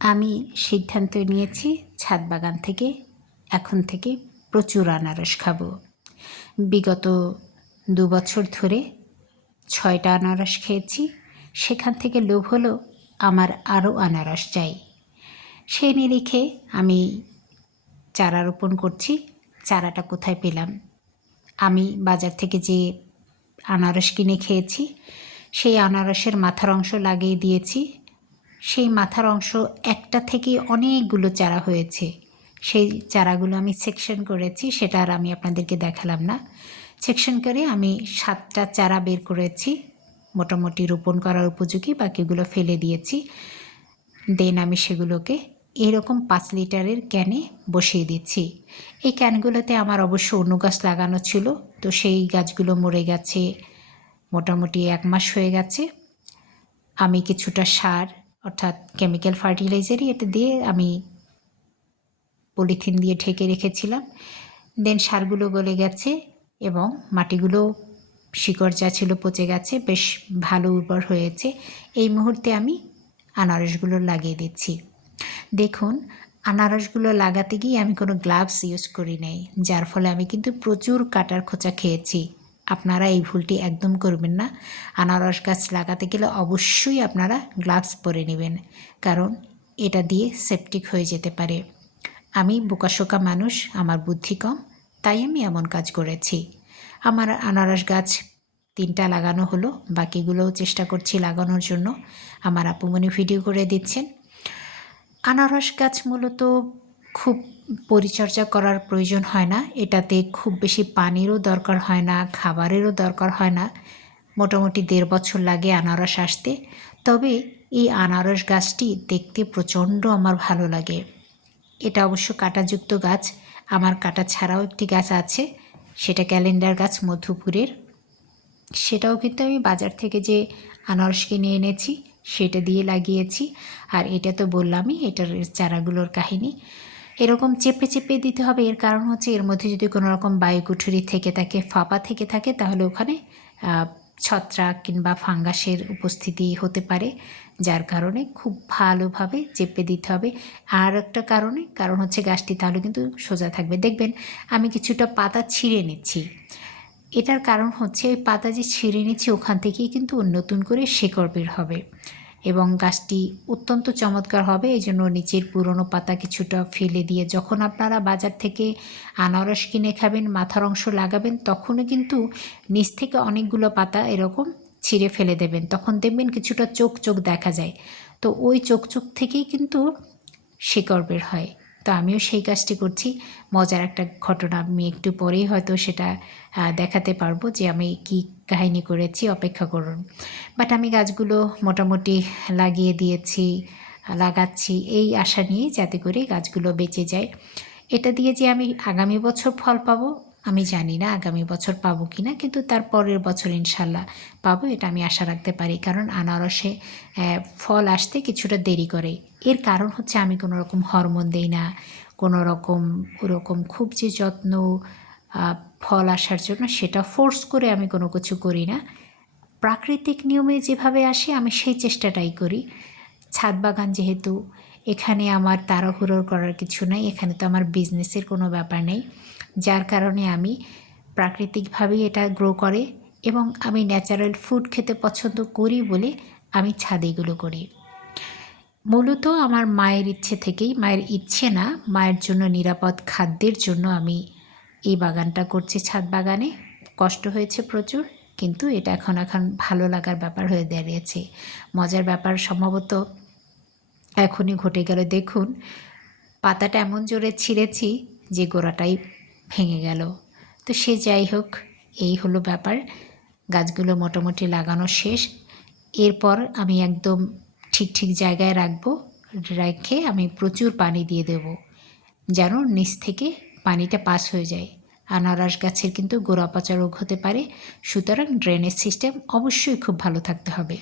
আমি সিদ্ধান্ত নিয়েছি ছাদ বাগান থেকে এখন থেকে প্রচুর আনারস খাবো। বিগত 2 বছর ধরে 6টা আনারস খেয়েছি। সেখান থেকে লোভ হলো আমার আরও আনারস চাই। সেই নিরিখে আমি চারা রোপণ করছি। চারাটা কোথায় পেলাম? আমি বাজার থেকে যে আনারস কিনে খেয়েছি সেই আনারসের মাথার অংশ লাগিয়ে দিয়েছি। সেই মাথার অংশ একটা থেকে অনেকগুলো চারা হয়েছে। সেই চারাগুলো আমি সেকশন করেছি, সেটা আর আমি আপনাদেরকে দেখালাম না। সেকশন করে আমি 7টা চারা বের করেছি, মোটামুটি রোপণ করার উপযোগী, বাকিগুলো ফেলে দিয়েছি। দেন আমি সেগুলোকে এরকম 5 লিটারের ক্যানে বসিয়ে দিচ্ছি। এই ক্যানগুলোতে আমার অবশ্য অন্য গাছ লাগানো ছিল, তো সেই গাছগুলো মরে গেছে, মোটামুটি 1 মাস হয়ে গেছে। আমি কিছুটা সার অর্থাৎ কেমিক্যাল ফার্টিলাইজারই এটা দিয়ে আমি পলিথিন দিয়ে ঢেকে রেখেছিলাম। দেন সারগুলো গলে গেছে এবং মাটিগুলো শিকড় যা ছিল পচে গেছে, বেশ ভালো উর্বর হয়েছে। এই মুহূর্তে আমি আনারসগুলো লাগিয়ে দিচ্ছি। দেখুন, আনারসগুলো লাগাতে গিয়ে আমি কোনো গ্লাভস ইউজ করি নাই, যার ফলে আমি কিন্তু প্রচুর কাটার খোঁচা খেয়েছি। আপনারা এই ভুলটি একদম করবেন না। আনারস গাছ লাগাতে গেলে অবশ্যই আপনারা গ্লাভস পরে নেবেন, কারণ এটা দিয়ে সেপটিক হয়ে যেতে পারে। আমি বোকাশোকা মানুষ, আমার বুদ্ধি কম, তাই আমি এমন কাজ করেছি। আমার আনারস গাছ 3টা লাগানো হলো, বাকিগুলোও চেষ্টা করছি লাগানোর জন্য। আমার আপুমনি ভিডিও করে দিচ্ছেন। আনারস গাছ মূলত খুব পরিচর্যা করার প্রয়োজন হয় না। এটাতে খুব বেশি পানিরও দরকার হয় না, খাবারেরও দরকার হয় না। মোটামুটি 1.5 বছর লাগে আনারস আসতে। তবে এই আনারস গাছটি দেখতে প্রচণ্ড আমার ভালো লাগে। এটা অবশ্য কাঁটাযুক্ত গাছ। আমার কাঁটা ছাড়াও একটি গাছ আছে, সেটা ক্যালেন্ডার গাছ মধুপুরের। সেটাও কিন্তু আমি বাজার থেকে যে আনারস কিনে এনেছি সেটা দিয়ে লাগিয়েছি। আর এটা তো বললামই, এটার চারাগুলোর কাহিনী। এরকম চেপে চেপে দিতে হবে, এর কারণ হচ্ছে এর মধ্যে যদি কোনো রকম বায়ুকুঠুরি থেকে থাকে, ফাঁপা থেকে থাকে, তাহলে ওখানে ছত্রাক কিংবা ফাঙ্গাসের উপস্থিতি হতে পারে, যার কারণে খুব ভালোভাবে চেপে দিতে হবে। আর একটা কারণ হচ্ছে গাছটি তাহলে কিন্তু সোজা থাকবে। দেখবেন আমি কিছুটা পাতা ছিঁড়ে নিচ্ছি। এটার কারণ হচ্ছে ওই পাতা যে ছিঁড়ে নিচ্ছি ওখান থেকেই কিন্তু নতুন করে শেকড় বের হবে এবং গাছটি অত্যন্ত চমৎকার হবে। এই জন্য নিচের পুরনো পাতা কিছুটা ফেলে দিয়ে যখন আপনারা বাজার থেকে আনারস কিনে খাবেন, মাথার অংশ লাগাবেন, তখনও কিন্তু নিচ থেকে অনেকগুলো পাতা এরকম ছিঁড়ে ফেলে দেবেন। তখন দেখবেন কিছুটা চোখ চোখ দেখা যায়। তো ওই চোখ চোখ থেকেই কিন্তু শিকড় বের হয়। তো আমিও সেই কাজটি করছি। মজার একটা ঘটনা, আমি একটু পরেই হয়তো সেটা দেখাতে পারবো যে আমি কি কাহিনী করেছি, অপেক্ষা করুন। বাট আমি গাছগুলো মোটামুটি লাগিয়ে দিয়েছি, লাগাচ্ছি এই আশা নিয়ে যাতে করে গাছগুলো বেঁচে যায়। এটা দিয়ে যে আমি আগামী বছর ফল পাবো আমি জানি না, আগামী বছর পাবো কি না, কিন্তু তার পরের বছর ইনশাল্লাহ পাবো, এটা আমি আশা রাখতে পারি। কারণ আনারসে ফল আসতে কিছুটা দেরি করে। এর কারণ হচ্ছে আমি কোনো রকম হরমোন দেই না, কোনো রকম ওরকম খুব যে যত্ন ফল আসার জন্য সেটা ফোর্স করে আমি কোনো কিছু করি না। প্রাকৃতিক নিয়মে যেভাবে আসে আমি সেই চেষ্টাটাই করি। ছাদ বাগান যেহেতু, এখানে আমার তাড়াহুড়ো করার কিছু নাই, এখানে তো আমার বিজনেসের কোনো ব্যাপার নেই, যার কারণে আমি প্রাকৃতিকভাবেই এটা গ্রো করে এবং আমি ন্যাচারাল ফুড খেতে পছন্দ করি বলে আমি ছাদে এগুলো করি। মূলত আমার মায়ের ইচ্ছে থেকেই, মায়ের ইচ্ছে না, মায়ের জন্য নিরাপদ খাদ্যের জন্য আমি এই বাগানটা করছি। ছাদ বাগানে কষ্ট হয়েছে প্রচুর, কিন্তু এটা এখন ভালো লাগার ব্যাপার হয়ে দাঁড়িয়েছে। মজার ব্যাপার সম্ভবত এখনই ঘটে গেল। দেখুন, পাতাটা এমন জোরে ছিঁড়েছি যে গোড়াটাই ভেঙে গেল। তো সে যাই হোক, এই হলো ব্যাপার। গাছগুলো মোটামুটি লাগানো শেষ। এরপর আমি একদম ঠিক ঠিক জায়গায় রাখবো, রেখে আমি প্রচুর পানি দিয়ে দেব যেন নিচ থেকে পানিটা পাস হয়ে যায়। আনারস গাছের কিন্তু গোড়া পচা রোগ হতে পারে, সুতরাং ড্রেনেজ সিস্টেম অবশ্যই খুব ভালো থাকতে হবে।